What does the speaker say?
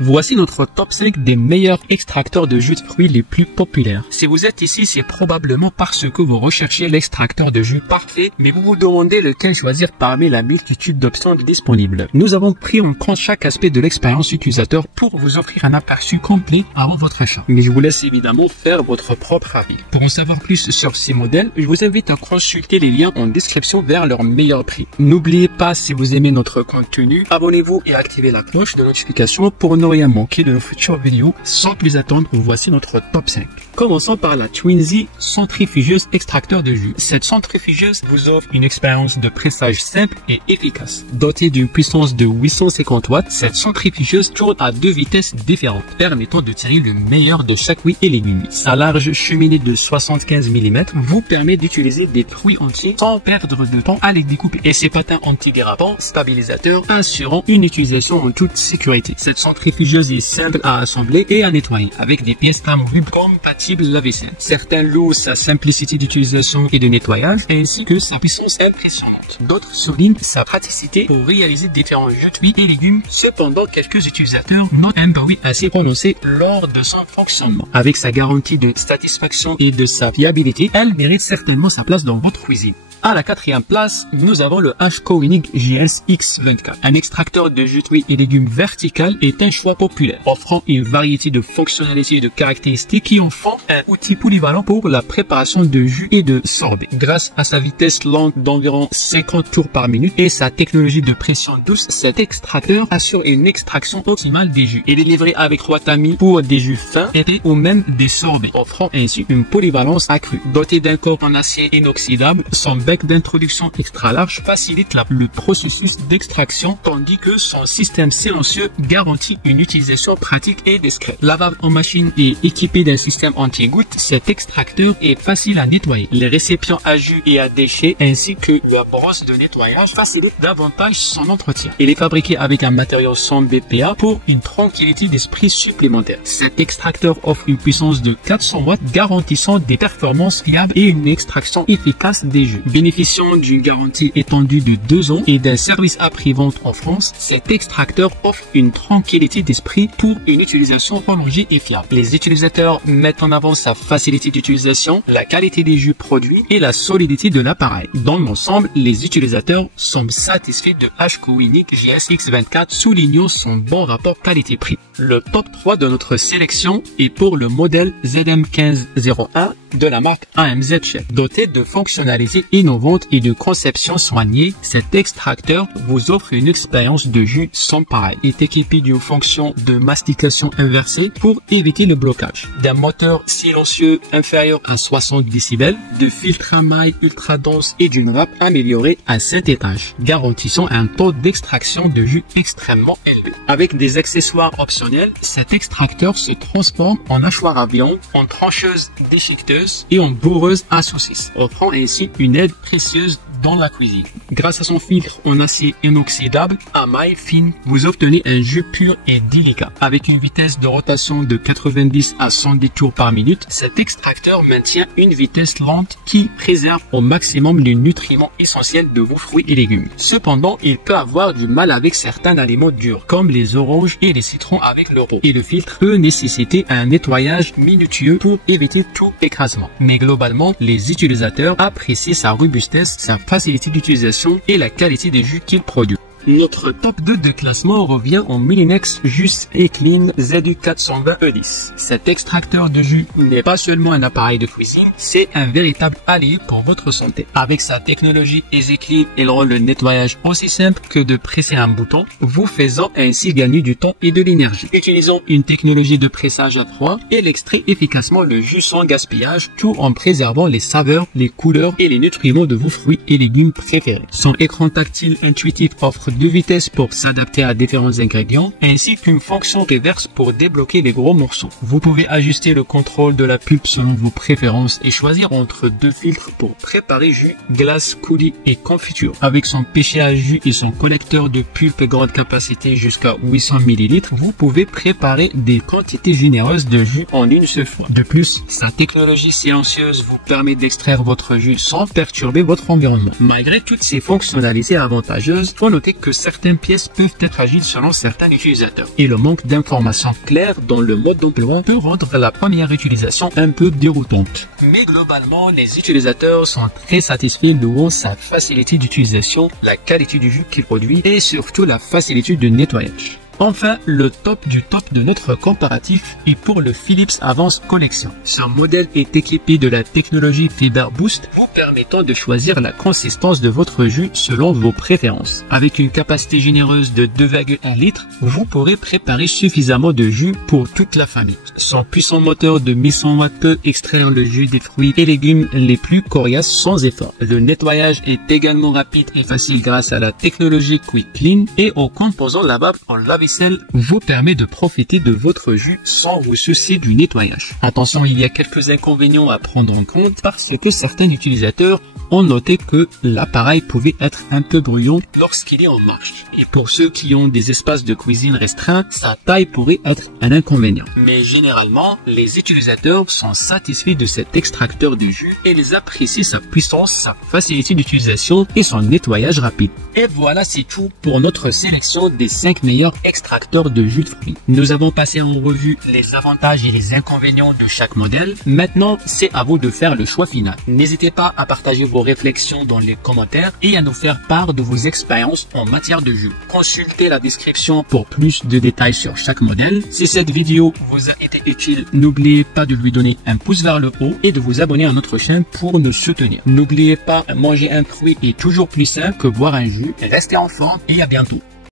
Voici notre top 5 des meilleurs extracteurs de jus de fruits les plus populaires. Si vous êtes ici, c'est probablement parce que vous recherchez l'extracteur de jus parfait, mais vous vous demandez lequel choisir parmi la multitude d'options disponibles. Nous avons pris en compte chaque aspect de l'expérience utilisateur pour vous offrir un aperçu complet avant votre achat. Mais je vous laisse évidemment faire votre propre avis. Pour en savoir plus sur ces modèles, je vous invite à consulter les liens en description vers leur meilleur prix. N'oubliez pas, si vous aimez notre contenu, abonnez-vous et activez la cloche de notification pour ne rien manquer de nos futures vidéos. Sans plus attendre, voici notre top 5. Commençons par la Twinsy centrifugeuse extracteur de jus. Cette centrifugeuse vous offre une expérience de pressage simple et efficace. Dotée d'une puissance de 850 watts, cette centrifugeuse tourne à 2 vitesses différentes, permettant de tirer le meilleur de chaque fruit et légumes. Sa large cheminée de 75 mm vous permet d'utiliser des fruits entiers sans perdre de temps à les découper. Et ses patins antidérapants stabilisateurs assurant une utilisation en toute sécurité. Cette centrifugeuse est simple à assembler et à nettoyer, avec des pièces amovibles compatibles lave-vaisselle. Certains louent sa simplicité d'utilisation et de nettoyage, ainsi que sa puissance impressionnante. D'autres soulignent sa praticité pour réaliser différents jus de fruits et légumes. Cependant, quelques utilisateurs notent un bruit assez prononcé lors de son fonctionnement. Avec sa garantie de satisfaction et de sa fiabilité, elle mérite certainement sa place dans votre cuisine. À la 4e place, nous avons le HCOWINIC GS X24. Un extracteur de jus de fruits et légumes vertical est un choix populaire, offrant une variété de fonctionnalités et de caractéristiques qui en font un outil polyvalent pour la préparation de jus et de sorbet. Grâce à sa vitesse lente d'environ 50 tours par minute et sa technologie de pression douce, cet extracteur assure une extraction optimale des jus. Il est livré avec 3 tamis pour des jus fins, épais ou même des sorbets, offrant ainsi une polyvalence accrue. Doté d'un corps en acier inoxydable, son bec d'introduction extra large facilite le processus d'extraction, tandis que son système silencieux garantit une utilisation pratique et discrète. Lavable en machine et équipé d'un système anti-goutte, cet extracteur est facile à nettoyer. Les récipients à jus et à déchets ainsi que la brosse de nettoyage facilitent davantage son entretien. Il est fabriqué avec un matériau sans BPA pour une tranquillité d'esprit supplémentaire. Cet extracteur offre une puissance de 400 watts garantissant des performances fiables et une extraction efficace des jus. Bénéficiant d'une garantie étendue de 2 ans et d'un service après-vente en France, cet extracteur offre une tranquillité d'esprit pour une utilisation prolongée et fiable. Les utilisateurs mettent en avant sa facilité d'utilisation, la qualité des jus produits et la solidité de l'appareil. Dans l'ensemble, les utilisateurs sont satisfaits de HCOWINIC GS X24, soulignant son bon rapport qualité-prix. Le top 3 de notre sélection est pour le modèle ZM1501 de la marque AMZ Chef. Doté de fonctionnalités innovantes et de conception soignée, cet extracteur vous offre une expérience de jus sans pareil. Il est équipé d'une fonction de mastication inversée pour éviter le blocage, d'un moteur silencieux inférieur à 60 décibels, de filtres à mailles ultra denses et d'une râpe améliorée à 7 étages, garantissant un taux d'extraction de jus extrêmement élevé. Avec des accessoires optionnels, cet extracteur se transforme en hachoir à viande, en trancheuse déchiqueteuse et en bourreuse à saucisses, offrant ainsi une aide précieuse dans la cuisine. Grâce à son filtre en acier inoxydable à maille fine, vous obtenez un jus pur et délicat. Avec une vitesse de rotation de 90 à 110 tours par minute, cet extracteur maintient une vitesse lente qui préserve au maximum les nutriments essentiels de vos fruits et légumes. Cependant, il peut avoir du mal avec certains aliments durs, comme les oranges et les citrons avec leur eau. Et le filtre peut nécessiter un nettoyage minutieux pour éviter tout écrasement. Mais globalement, les utilisateurs apprécient sa robustesse, sa facilité d'utilisation et la qualité des jus qu'il produit. Notre top 2 de classement revient au Melinex Just & Clean ZU420E10. Cet extracteur de jus n'est pas seulement un appareil de cuisine, c'est un véritable allié pour votre santé. Avec sa technologie Easy Clean, il rend le nettoyage aussi simple que de presser un bouton, vous faisant ainsi gagner du temps et de l'énergie. Utilisons une technologie de pressage à froid, il extrait efficacement le jus sans gaspillage, tout en préservant les saveurs, les couleurs et les nutriments de vos fruits et légumes préférés. Son écran tactile intuitif offre 2 vitesses pour s'adapter à différents ingrédients, ainsi qu'une fonction reverse pour débloquer les gros morceaux. Vous pouvez ajuster le contrôle de la pulpe selon vos préférences et choisir entre 2 filtres pour préparer jus, glace, coulis et confiture. Avec son pêcher à jus et son collecteur de pulpe grande capacité jusqu'à 800 ml, vous pouvez préparer des quantités généreuses de jus en une seule fois. De plus, sa technologie silencieuse vous permet d'extraire votre jus sans perturber votre environnement. Malgré toutes ces fonctionnalités avantageuses, faut noter que certaines pièces peuvent être fragiles selon certains utilisateurs. Et le manque d'informations claires dans le mode d'emploi peut rendre la première utilisation un peu déroutante. Mais globalement, les utilisateurs sont très satisfaits louant sa facilité d'utilisation, la qualité du jus qu'il produit et surtout la facilité de nettoyage. Enfin, le top du top de notre comparatif est pour le Philips Avance Collection. Ce modèle est équipé de la technologie Fiber Boost, vous permettant de choisir la consistance de votre jus selon vos préférences. Avec une capacité généreuse de 2,1 litres, vous pourrez préparer suffisamment de jus pour toute la famille. Son puissant moteur de 1100 watts peut extraire le jus des fruits et légumes les plus coriaces sans effort. Le nettoyage est également rapide et facile grâce à la technologie Quick Clean et aux composants lavables en lave-vaisselle vous permet de profiter de votre jus sans vous soucier du nettoyage. Attention, il y a quelques inconvénients à prendre en compte parce que certains utilisateurs ont noté que l'appareil pouvait être un peu bruyant lorsqu'il est en marche. Et pour ceux qui ont des espaces de cuisine restreints, sa taille pourrait être un inconvénient. Mais généralement, les utilisateurs sont satisfaits de cet extracteur de jus et les apprécient sa puissance, sa facilité d'utilisation et son nettoyage rapide. Et voilà, c'est tout pour notre sélection des 5 meilleurs extracteurs de jus de fruits. Nous avons passé en revue les avantages et les inconvénients de chaque modèle. Maintenant, c'est à vous de faire le choix final. N'hésitez pas à partager vos réflexions dans les commentaires et à nous faire part de vos expériences en matière de jus. Consultez la description pour plus de détails sur chaque modèle. Si cette vidéo vous a été utile, n'oubliez pas de lui donner un pouce vers le haut et de vous abonner à notre chaîne pour nous soutenir. N'oubliez pas, manger un fruit est toujours plus sain que boire un jus. Restez en forme et à bientôt.